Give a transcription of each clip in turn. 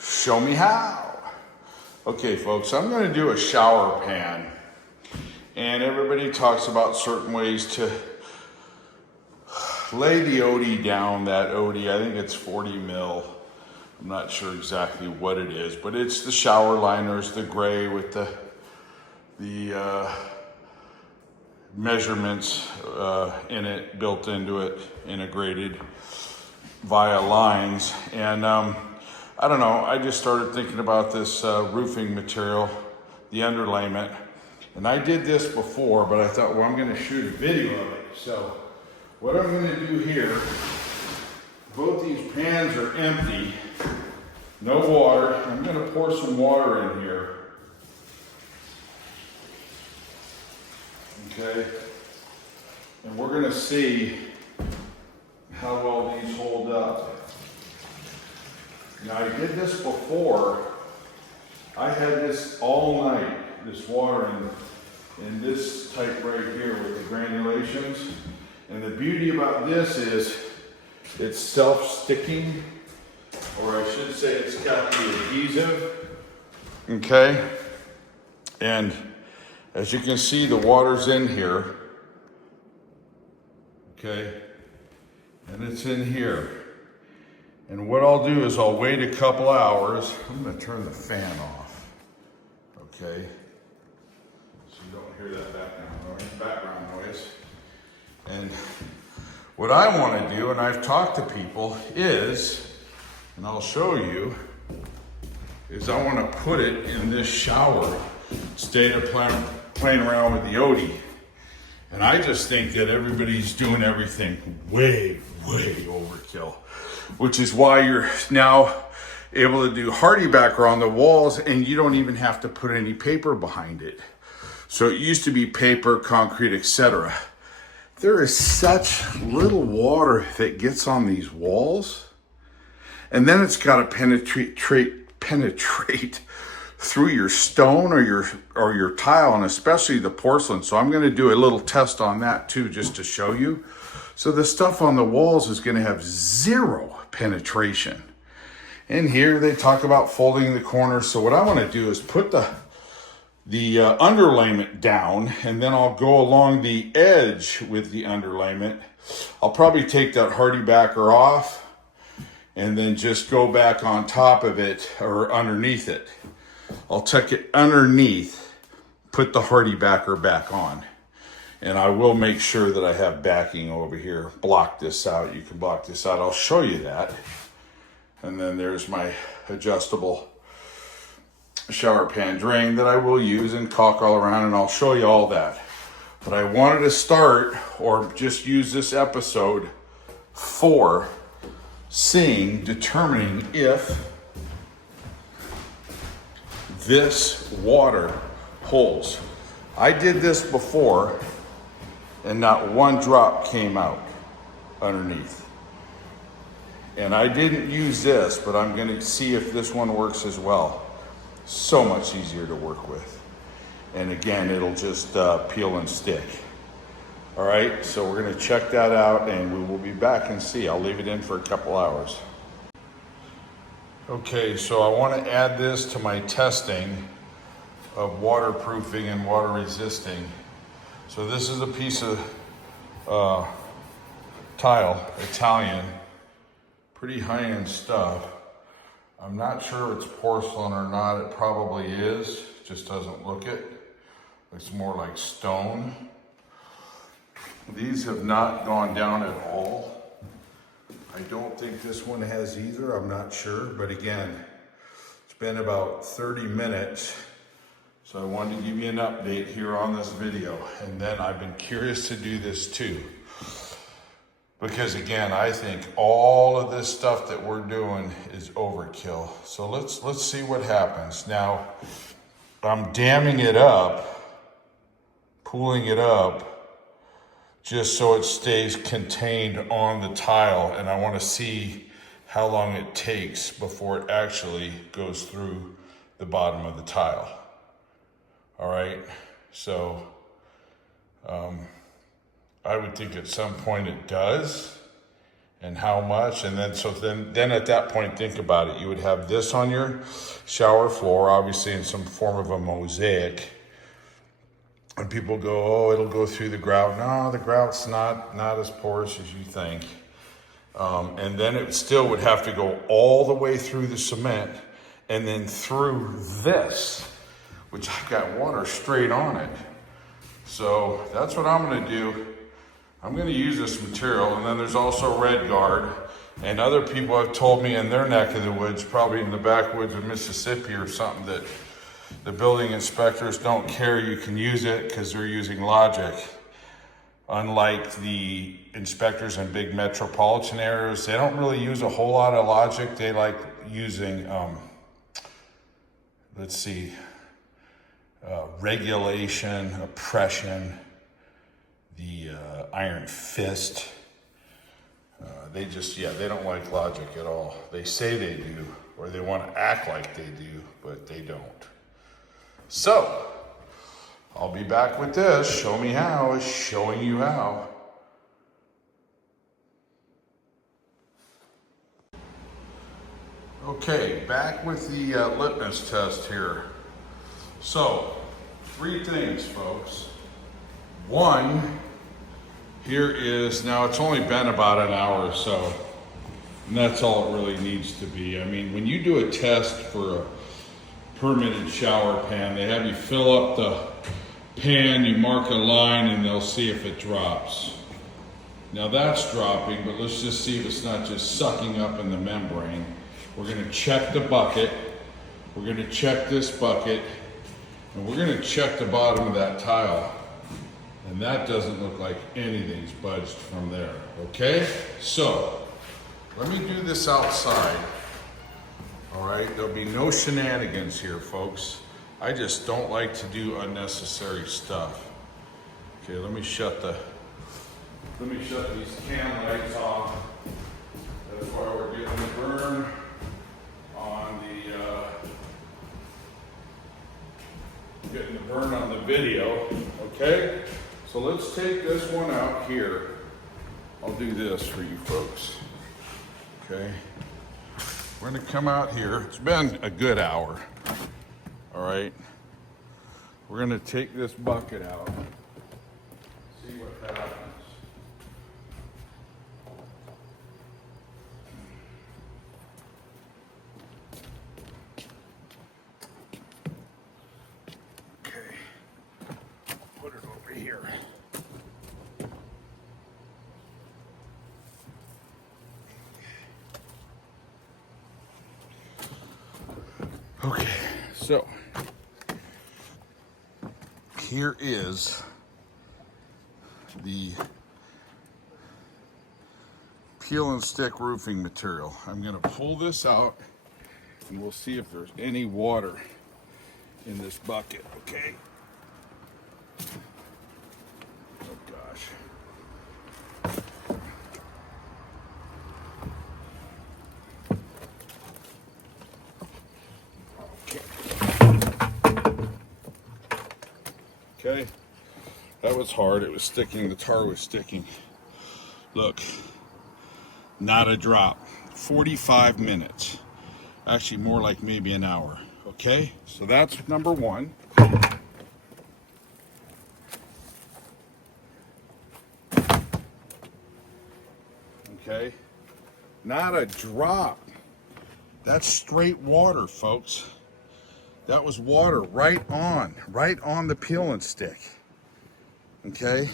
Show me how. Okay, folks, I'm going to do a shower pan. And everybody talks about certain ways to lay the Oatey down, that Oatey. I think it's 40 mil. I'm not sure exactly what it is, but it's the shower liners, the gray with the measurements in it, built into it, integrated via lines. And I don't know, I just started thinking about this roofing material, the Underlayment. And I did this before, but I thought, well, I'm gonna shoot a video of it. So what I'm gonna do here, both these pans are empty, no water. I'm gonna pour some water in here. Okay, and we're gonna see how well these hold up. Now I did this before. I had this all night, this water in this type right here with the granulations. And the beauty about this is it's self-sticking, or I should say it's got the adhesive. Okay, and as you can see, the water's in here. Okay, and it's in here. And what I'll do is I'll wait a couple hours. I'm gonna turn the fan off, okay? So you don't hear that background noise. And what I wanna do, and I've talked to people, is, and I'll show you, is I wanna put it in this shower instead of playing around with the Oatey. And I just think that everybody's doing everything way overkill, which is why you're now able to do hardy backer on the walls and you don't even have to put any paper behind it. So it used to be paper, concrete, etc. There is such little water that gets on these walls, and then it's got to penetrate through your stone or your tile, and especially the porcelain. So I'm going to do a little test on that too, just to show you. So the stuff on the walls is going to have zero penetration. And here they talk about folding the corners. So what I want to do is put the underlayment down, and then I'll go along the edge with the underlayment. I'll probably take that hardy backer off and then just go back on top of it or underneath it. I'll tuck it underneath, put the hardy backer back on. And I will make sure that I have backing over here. Block this out. You can block this out. I'll show you that. And then there's my adjustable shower pan drain that I will use and caulk all around, and I'll show you all that. But I wanted to start, or just use this episode for determining if this water holds. I did this before, and not one drop came out underneath. And I didn't use this, but I'm gonna see if this one works as well. So much easier to work with. And again, it'll just peel and stick. All right, so we're gonna check that out and we will be back and see. I'll leave it in for a couple hours. Okay, so I wanna add this to my testing of waterproofing and water resisting. So this is a piece of tile, Italian, pretty high-end stuff. I'm not sure if it's porcelain or not. It probably is, just doesn't look it. It's more like stone. These have not gone down at all. I don't think this one has either, I'm not sure. But again, it's been about 30 minutes. So I wanted to give you an update here on this video. And then I've been curious to do this too. Because again, I think all of this stuff that we're doing is overkill. So let's see what happens. Now, I'm damming it up, pulling it up, just so it stays contained on the tile. And I want to see how long it takes before it actually goes through the bottom of the tile. All right, so I would think at some point it does, and how much. And then, so then at that point, think about it. You would have this on your shower floor, obviously in some form of a mosaic. And people go, oh, it'll go through the grout. No, the grout's not as porous as you think. And then it still would have to go all the way through the cement and then through this, which I've got water straight on it. So that's what I'm gonna do. I'm gonna use this material, and then there's also Red Guard. And other people have told me in their neck of the woods, probably in the backwoods of Mississippi or something, that the building inspectors don't care, you can use it because they're using logic. Unlike the inspectors in big metropolitan areas, they don't really use a whole lot of logic. They like using, regulation, oppression, the iron fist. They don't like logic at all. They say they do, or they want to act like they do, but they don't. So, I'll be back with this. Show me how is showing you how. Okay, back with the litmus test here. So, 3 things, folks. One, here is, now it's only been about an hour or so, and that's all it really needs to be. I mean, when you do a test for a permitted shower pan, they have you fill up the pan, you mark a line, and they'll see if it drops. Now that's dropping, but let's just see if it's not just sucking up in the membrane. We're gonna check the bucket, we're gonna check this bucket, and we're gonna check the bottom of that tile. And that doesn't look like anything's budged from there, okay? So, let me do this outside. All right, there'll be no shenanigans here, folks. I just don't like to do unnecessary stuff. Okay, let me shut these can lights off. That's why we're getting the burn on the video, okay? So let's take this one out here. I'll do this for you folks, okay? We're gonna come out here. It's been a good hour, all right? We're gonna take this bucket out, see what happens. Okay, put it over here. Okay, so here is the peel and stick roofing material. I'm going to pull this out and we'll see if there's any water in this bucket, okay? Oh gosh. Okay, that was hard. It was sticking, the tar was sticking. Look, not a drop. 45 minutes. Actually, more like maybe an hour. Okay, so that's number one. Okay, not a drop. That's straight water, folks. That was water right on the peel and stick. Okay?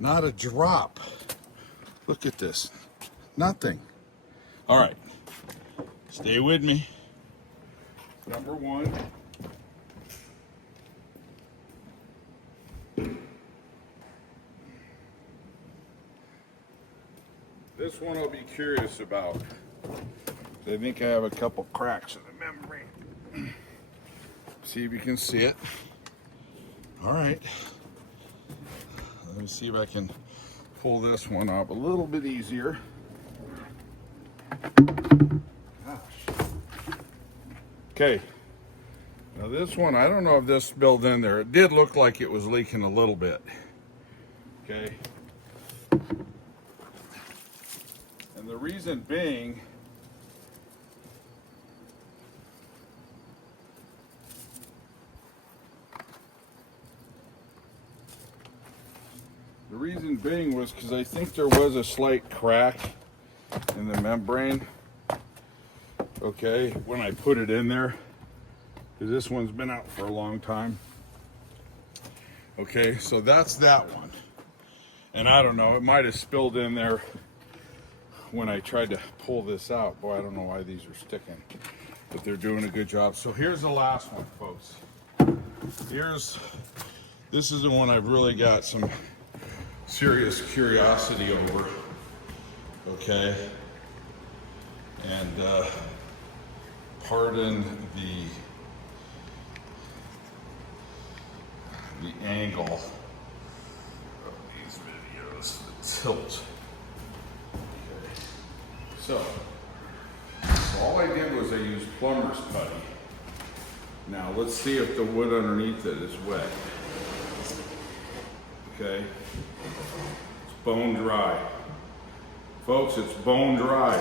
Not a drop. Look at this. Nothing. All right. Stay with me. Number one. This one I'll be curious about. I think I have a couple cracks in the membrane. See if you can see it. All right. Let me see if I can pull this one up a little bit easier. Gosh. Okay. Now this one, I don't know if this spilled in there. It did look like it was leaking a little bit. Okay. the reason being, was because I think there was a slight crack in the membrane, okay, when I put it in there, because this one's been out for a long time. Okay, so that's that one. And I don't know, it might have spilled in there when I tried to pull this out. Boy, I don't know why these are sticking, but they're doing a good job. So here's the last one, folks. This is the one I've really got some serious curiosity over, okay? And pardon the angle of these videos, the tilt. Okay. So all I did was I used plumber's putty. Now let's see if the wood underneath it is wet. Okay, it's bone dry. Folks, it's bone dry.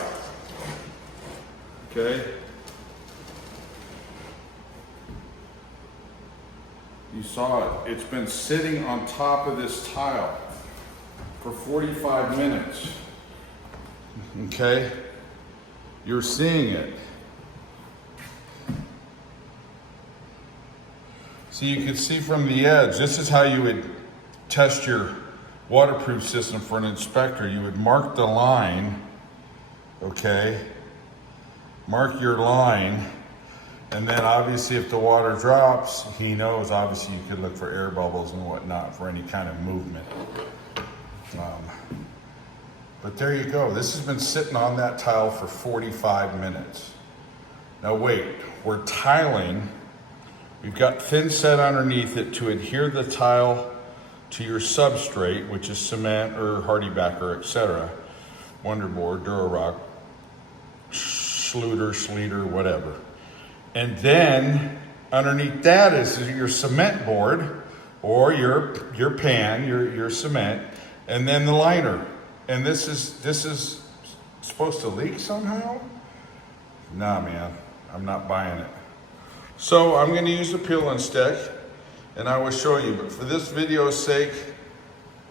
Okay? You saw it. It's been sitting on top of this tile for 45 minutes. Okay? You're seeing it. So you can see from the edge, this is how you would test your waterproof system for an inspector. You would mark the line, okay? Mark your line, and then obviously if the water drops, he knows, obviously you could look for air bubbles and whatnot for any kind of movement. But there you go. This has been sitting on that tile for 45 minutes. Now wait, we're tiling. We've got thin set underneath it to adhere the tile to your substrate, which is cement or Hardybacker, etc. Wonderboard, Durarock, Schleuter, whatever. And then underneath that is your cement board or your pan, your cement, and then the liner. And this is supposed to leak somehow? Nah, man, I'm not buying it. So I'm going to use a peel and stick, and I will show you. But for this video's sake,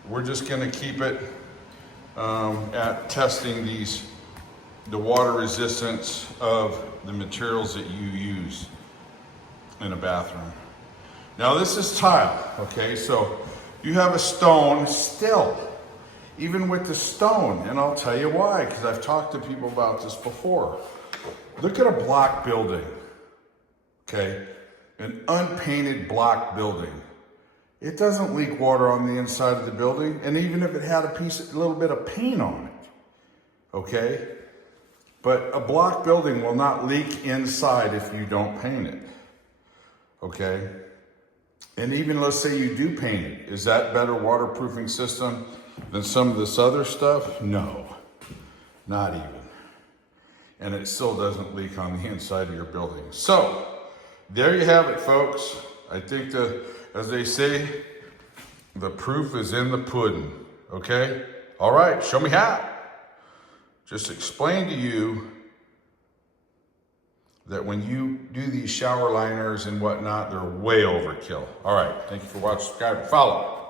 we're just going to keep it at testing the water resistance of the materials that you use in a bathroom. Now this is tile, okay? So you have a stone still, even with the stone, and I'll tell you why, because I've talked to people about this before. Look at a block building. Okay, an unpainted block building. It doesn't leak water on the inside of the building, and even if it had a little bit of paint on it, okay? But a block building will not leak inside if you don't paint it, okay? And even let's say you do paint it, is that better waterproofing system than some of this other stuff? No, not even. And it still doesn't leak on the inside of your building. So, there you have it, folks. I think as they say, the proof is in the pudding, okay? All right, show me how. Just explain to you that when you do these shower liners and whatnot, they're way overkill. All right, thank you for watching, subscribe, follow.